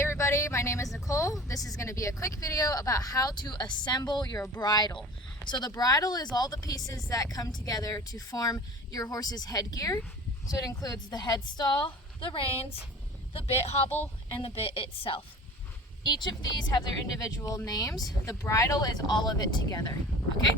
Hey everybody, my name is Nicole. This is going to be a quick video about how to assemble your bridle. So the bridle is all the pieces that come together to form your horse's headgear. So it includes the headstall, the reins, the bit hobble, and the bit itself. Each of these have their individual names. The bridle is all of it together, okay?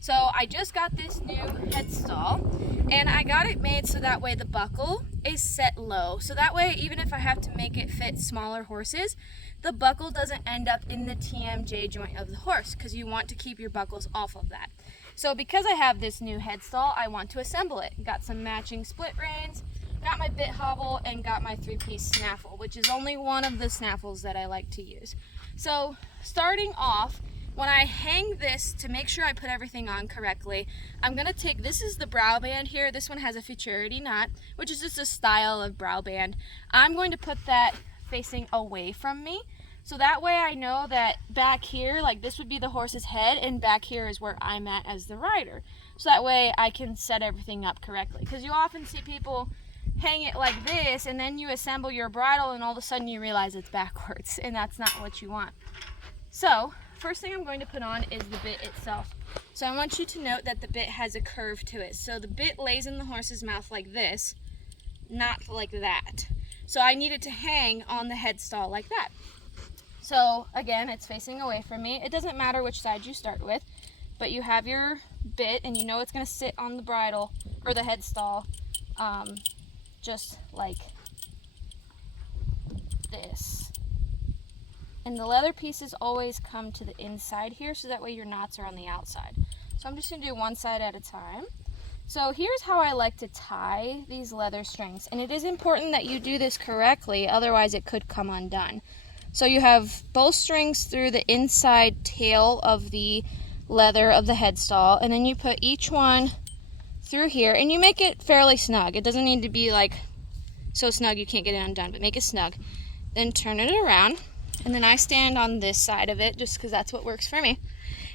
So I just got this new headstall, and I got it made so that way the buckle is set low. So that way, even if I have to make it fit smaller horses, the buckle doesn't end up in the TMJ joint of the horse, because you want to keep your buckles off of that. So because I have this new headstall, I want to assemble it. Got some matching split reins, got my bit hobble, and got my 3-piece snaffle, which is only one of the snaffles that I like to use. So starting off, when I hang this, to make sure I put everything on correctly, I'm going to take, this is the brow band here. This one has a futurity knot, which is just a style of brow band. I'm going to put that facing away from me. So that way I know that back here, like this would be the horse's head, and back here is where I'm at as the rider. So that way I can set everything up correctly. Because you often see people hang it like this, and then you assemble your bridle, and all of a sudden you realize it's backwards, and that's not what you want. So first thing I'm going to put on is the bit itself. So I want you to note that the bit has a curve to it. So the bit lays in the horse's mouth like this, not like that. So I need it to hang on the headstall like that. So again, it's facing away from me. It doesn't matter which side you start with, but you have your bit, and you know it's going to sit on the bridle or the headstall just like this. And the leather pieces always come to the inside here, so that way your knots are on the outside. So I'm just going to do one side at a time. So here's how I like to tie these leather strings. And it is important that you do this correctly, otherwise it could come undone. So you have both strings through the inside tail of the leather of the headstall, and then you put each one through here, and you make it fairly snug. It doesn't need to be like so snug you can't get it undone, but make it snug. Then turn it around. And then I stand on this side of it just because that's what works for me.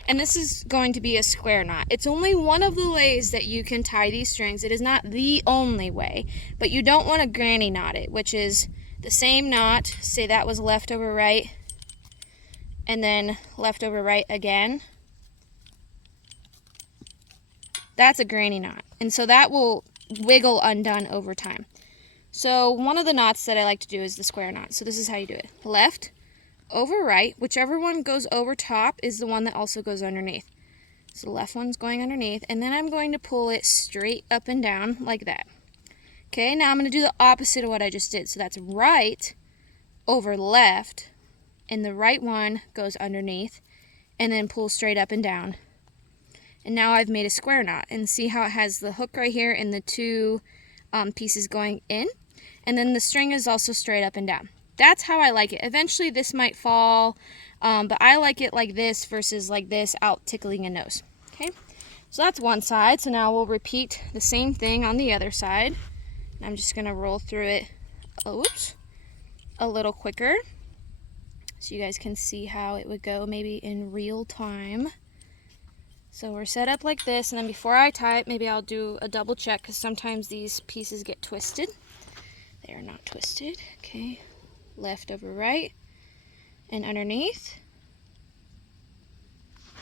And this is going to be a square knot. It's only one of the ways that you can tie these strings. It is not the only way, but you don't want to granny knot it, which is the same knot. Say that was left over right, and then left over right again. That's a granny knot. And so that will wiggle undone over time. So one of the knots that I like to do is the square knot. So this is how you do it. Left over right, whichever one goes over top is the one that also goes underneath. So the left one's going underneath, and then I'm going to pull it straight up and down like that. Okay, now I'm going to do the opposite of what I just did. So that's right over left, and the right one goes underneath, and then pull straight up and down. And now I've made a square knot, and see how it has the hook right here and the two pieces going in, and then the string is also straight up and down. That's how I like it. Eventually this might fall, but I like it like this versus like this out tickling a nose. Okay, so that's one side. So now we'll repeat the same thing on the other side. I'm just going to roll through it a little quicker so you guys can see how it would go maybe in real time. So we're set up like this, and then before I tie it, maybe I'll do a double check because sometimes these pieces get twisted. They are not twisted. Okay. Left over right, and underneath,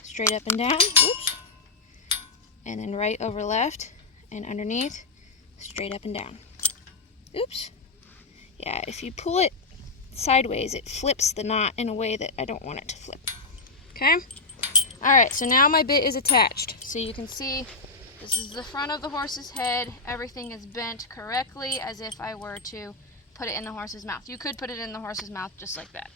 straight up and down, oops, and then right over left, and underneath, straight up and down, oops. Yeah, if you pull it sideways, it flips the knot in a way that I don't want it to flip. Okay? Alright, so now my bit is attached. So you can see this is the front of the horse's head. Everything is bent correctly as if I were to put it in the horse's mouth. You could put it in the horse's mouth just like that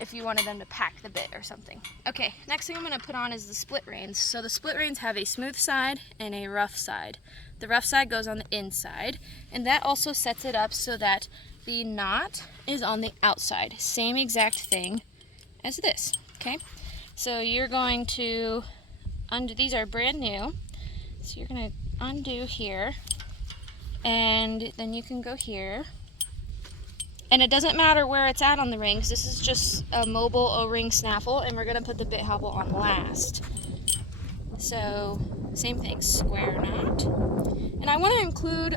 if you wanted them to pack the bit or something. Okay, next thing I'm going to put on is the split reins. So the split reins have a smooth side and a rough side. The rough side goes on the inside, and that also sets it up so that the knot is on the outside. Same exact thing as this. Okay, so you're going to undo, these are brand new, so you're going to undo here, and then you can go here, and it doesn't matter where it's at on the rings. This is just a mobile O-ring snaffle, and we're going to put the bit hobble on last. So same thing, square knot, and I want to include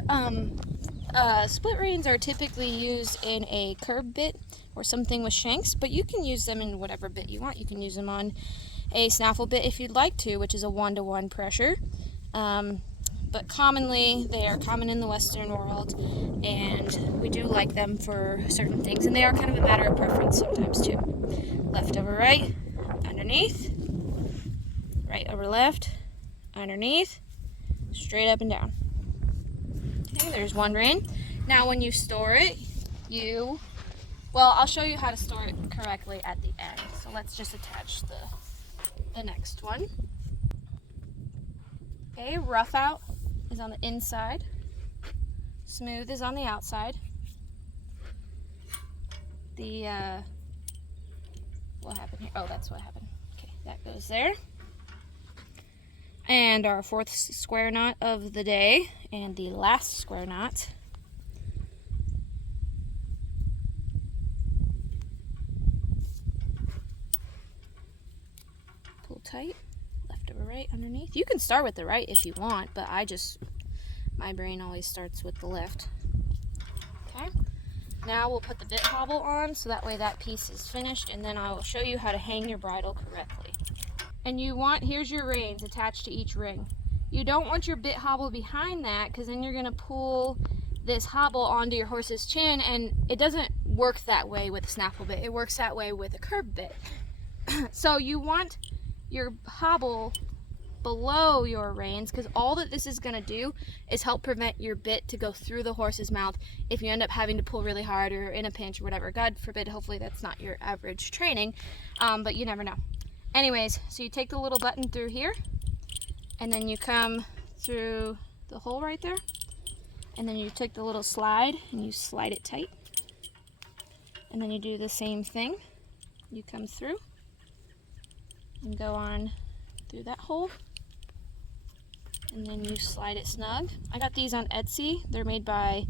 Split reins are typically used in a curb bit or something with shanks, but you can use them in whatever bit you want. You can use them on a snaffle bit if you'd like to, which is a 1-to-1 pressure. But commonly, they are common in the Western world, and we do like them for certain things, and they are kind of a matter of preference sometimes too. Left over right, underneath, right over left, underneath, straight up and down. Okay, there's one rein. Now when you store it, I'll show you how to store it correctly at the end. So let's just attach the next one. Okay, rough out is on the inside, smooth is on the outside. What happened here? Oh, that's what happened. Okay, that goes there. And our 4th square knot of the day, and the last square knot. Pull tight, left over right, underneath. You can start with the right if you want, but my brain always starts with the left. Okay, now we'll put the bit hobble on, so that way that piece is finished, and then I will show you how to hang your bridle correctly. And here's your reins attached to each ring. You don't want your bit hobble behind that, because then you're going to pull this hobble onto your horse's chin, and it doesn't work that way with a snaffle bit. It works that way with a curb bit. So you want your hobble below your reins, because all that this is going to do is help prevent your bit to go through the horse's mouth if you end up having to pull really hard or in a pinch or whatever. God forbid, hopefully that's not your average training, but you never know. Anyways, so you take the little button through here, and then you come through the hole right there, and then you take the little slide and you slide it tight, and then you do the same thing. You come through and go on through that hole, and then you slide it snug. I got these on Etsy. They're made by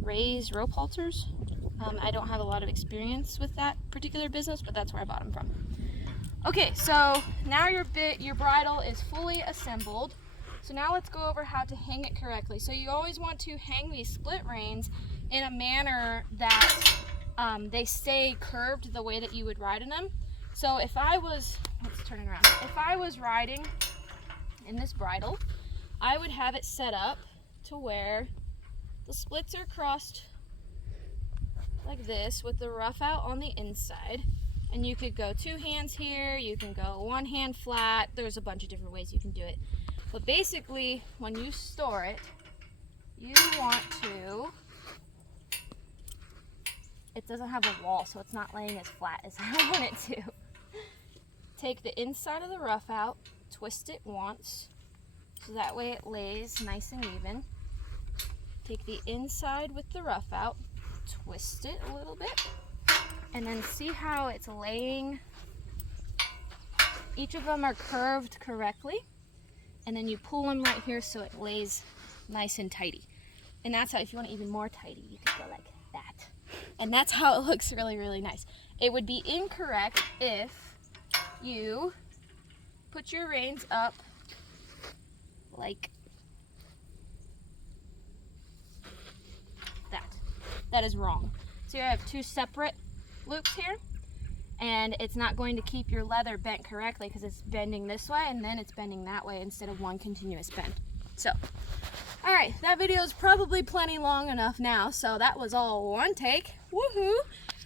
Ray's Rope Halters. I don't have a lot of experience with that particular business, but that's where I bought them from. Okay, so now your bridle is fully assembled. So now let's go over how to hang it correctly. So you always want to hang these split reins in a manner that they stay curved the way that you would ride in them. So if I was, let's turn it around. If I was riding in this bridle, I would have it set up to where the splits are crossed like this with the rough out on the inside. And you could go 2 hands here, you can go 1 hand flat, there's a bunch of different ways you can do it. But basically, when you store it, you want to, it doesn't have a wall, so it's not laying as flat as I want it to. Take the inside of the rough out, twist it once, so that way it lays nice and even. Take the inside with the rough out, twist it a little bit, and then see how it's laying. Each of them are curved correctly, and then you pull them right here so it lays nice and tidy. And that's how, if you want it even more tidy, you could go like that. And that's how it looks really, really nice. It would be incorrect if you put your reins up like that. That is wrong. So you have 2 separate loops here, and it's not going to keep your leather bent correctly because it's bending this way and then it's bending that way instead of one continuous bend. So, all right, that video is probably plenty long enough now, so that was all one take. Woohoo!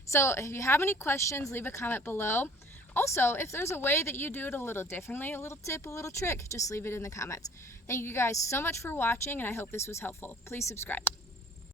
So if you have any questions, leave a comment below. Also, if there's a way that you do it a little differently, a little tip, a little trick, just leave it in the comments. Thank you guys so much for watching, and I hope this was helpful. Please subscribe.